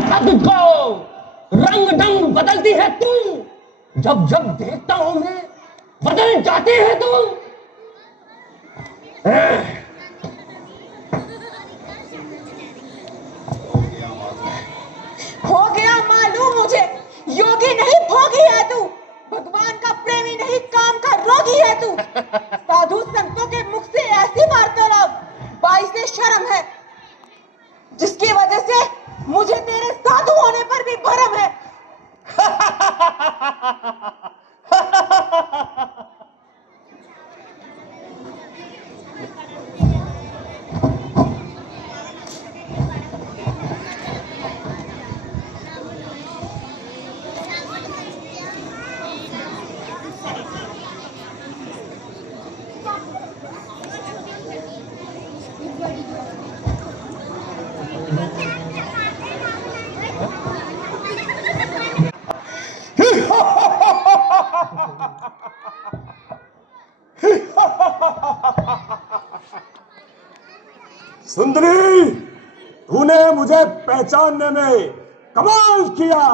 था तुझको, रंग ढंग बदलती है तू, जब जब देखता हूं मैं बदल जाती है तू। हो गया मालूम मुझे, योगी नहीं भोगी है तू, भगवान का प्रेमी नहीं काम का रोगी है तू। साधु संतों के मुख से ऐसी वार्तालाप बाई से शर्म है, जिसकी वजह से मुझे तेरे साधु होने पर भी भरम है। सुंदरी, तूने मुझे पहचानने में कमाल किया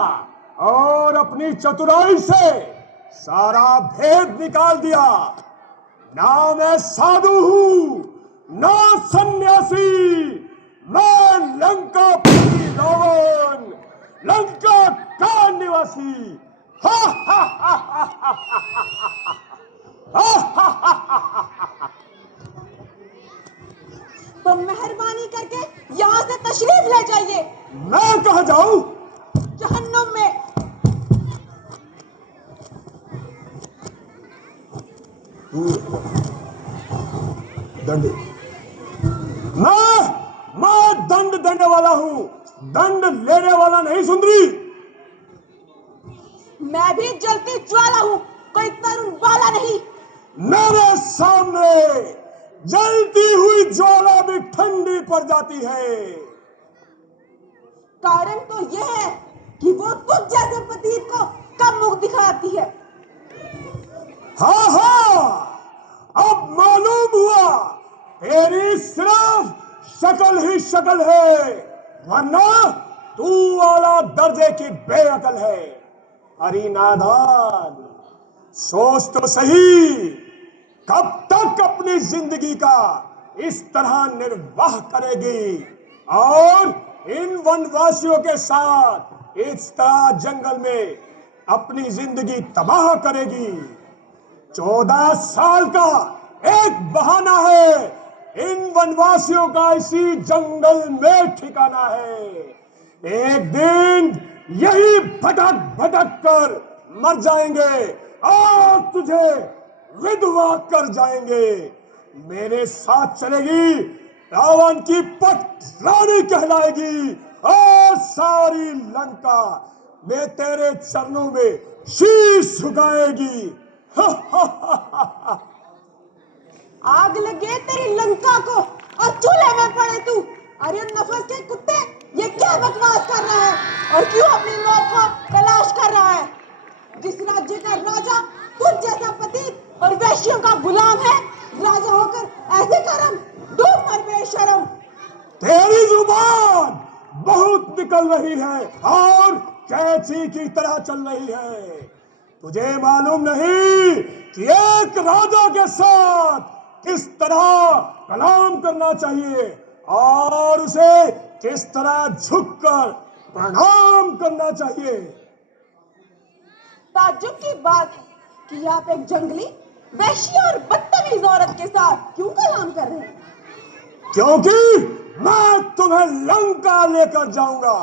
और अपनी चतुराई से सारा भेद निकाल दिया। ना मैं साधु हूं, ना सन्यासी, मैं लंकापति रावण, लंका का निवासी। हा हा हा हा हा हा हा हा। तो मेहरबानी करके यहाँ से तशरीफ ले जाइए। मैं कहाँ जाऊं? जहन्नुम में। दंड, मैं दंड देने वाला हूं, दंड लेने वाला नहीं। सुंदरी, मैं भी जलती ज्वाला हूँ, कोई तरुण बाला नहीं। मेरे सामने जलती हुई ज्वाला भी ठंडी पड़ जाती है। कारण तो यह है कि वो तुझ जैसे पतित को कम मुख दिखाती है। हाँ हाँ, अब मालूम हुआ तेरी सिर्फ शक्ल ही शक्ल है, वरना तू वाला दर्जे की बेअकल है। अरे नादान, सोच तो सही, कब तक अपनी जिंदगी का इस तरह निर्वाह करेगी और इन वनवासियों के साथ इस तरह जंगल में अपनी जिंदगी तबाह करेगी। 14 साल का एक बहाना है, इन वनवासियों का इसी जंगल में ठिकाना है। एक दिन यही भटक भटक कर मर जाएंगे और तुझे विधवा कर जाएंगे। मेरे साथ चलेगी, रावण की पट रानी कहलाएगी और सारी लंका में तेरे चरणों में शीश झुकाएगी। आग लगे तेरी लंका को और चूल्हे में पड़े तू। अरे नफस के कुत्ते, ये क्या बकवास कर रहा है और क्यों अपनी मौत को तलाश कर रहा है? जिस राज्य का राजा तुझ जैसा पतित और वैश्यों का गुलाम है, राजा होकर ऐसे कर्म, डूब मर बेशरम। तेरी जुबान बहुत निकल रही है और कैंची की तरह चल रही है। तुझे मालूम नहीं कि एक राजा के साथ किस तरह कलाम करना चाहिए और उसे किस तरह झुककर प्रणाम करना चाहिए। ताज्जुब की बात है कि आप एक जंगली, वैश्य और बदतमीज औरत के साथ क्यों कलाम कर रहे हैं? क्योंकि मैं तुम्हें लंका लेकर जाऊंगा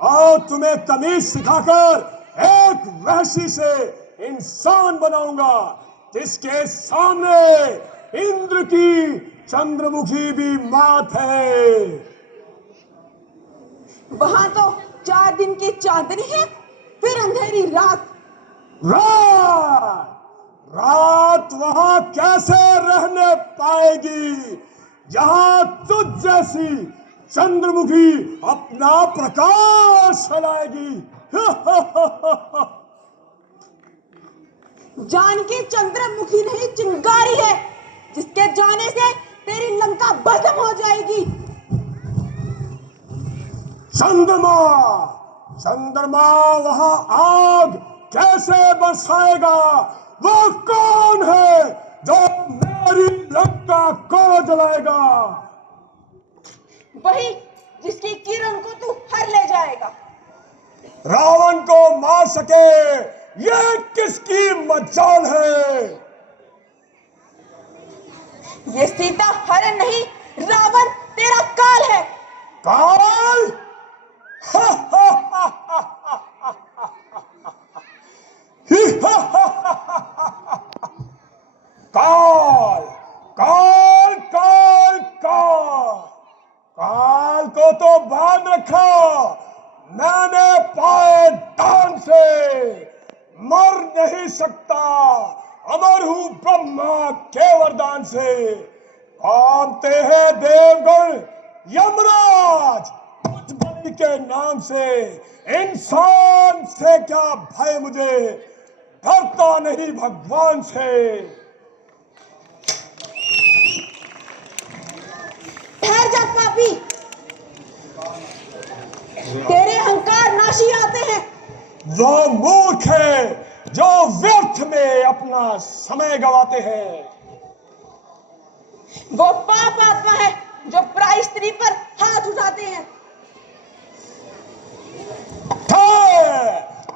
और तुम्हें तमीज सिखाकर एक वैश्य से इंसान बनाऊंगा, जिसके सामने इंद्र की चंद्रमुखी भी मात है। वहां तो 4 दिन की चांदनी है, फिर अंधेरी रात। रात वहां कैसे रहने पाएगी जहां तुझ जैसी चंद्रमुखी अपना प्रकाश फैलाएगी। जानकी चंद्रमुखी नहीं, चिंगारी है, जिसके जाने से तेरी लंका भस्म हो जाएगी। चंद्रमा, चंद्रमा वहां आग कैसे बरसाएगा? वो कौन है जो मेरी लंका को जलाएगा? वही जिसकी किरण को तू हर ले जाएगा। रावण को मार सके ये किसकी मजाल है? ये सीता हरण नहीं, रावण तेरा काल है। काल? काल, काल, काल, काल, काल को तो बांध रखा मैंने पाए दान से। मर नहीं सकता, अमर हूं ब्रह्मा के वरदान से। कांपते हैं देवगण यमराज मुझ बलि के नाम से। इंसान से क्या भय मुझे, डरता नहीं भगवान से। ठहर जा पापी, तेरे अहंकार नाशी आते हैं। वो मूर्ख है जो व्यर्थ में अपना समय गवाते हैं। वो पाप आत्मा है जो पराई स्त्री पर हाथ उठाते हैं।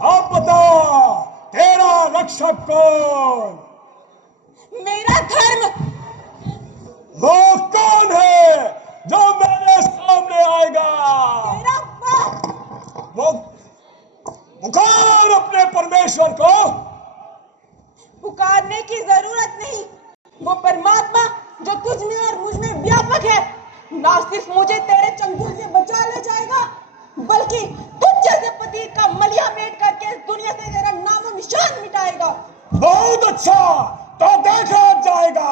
अब बता तेरा रक्षक कौन? मेरा धर्म। वो कौन है जो मेरे सामने आएगा? तेरा बाप। वो पुकार अपने परमेश्वर को। पुकारने की जरूरत नहीं, वो परमात्मा जो तुझ में और मुझ में व्यापक है ना सिर्फ मुझे तेरे चंगुल से बचा ले जाएगा, बल्कि तुझ जैसे पति का मलिया मेट करके इस दुनिया से तेरा नाम और निशान मिटाएगा। बहुत अच्छा, तो देखा जाएगा।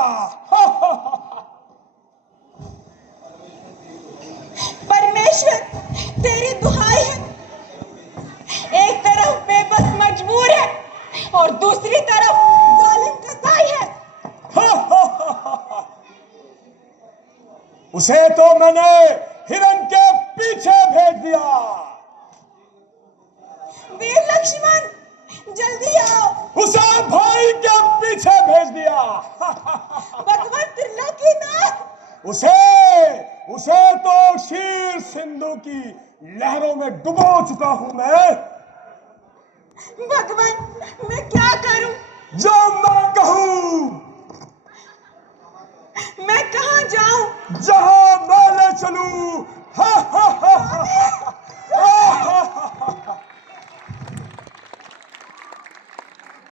परमेश्वर तेरी दुहाई है, एक तरफ बेबस मजबूर है और दूसरी तरफ जालिम कसाई है। उसे तो मैंने हिरण के पीछे भेज दिया। वीर लक्ष्मण जल्दी आओ। उसे भाई के पीछे भेज दिया। भगवान त्रिलोकीनाथ। उसे तो शीर सिंधु की लहरों में डुबो चुका हूं मैं। भगवान मैं क्या करूं? जो मैं कहूं। मैं कहां जाऊं? जहां मैं ले चलूं।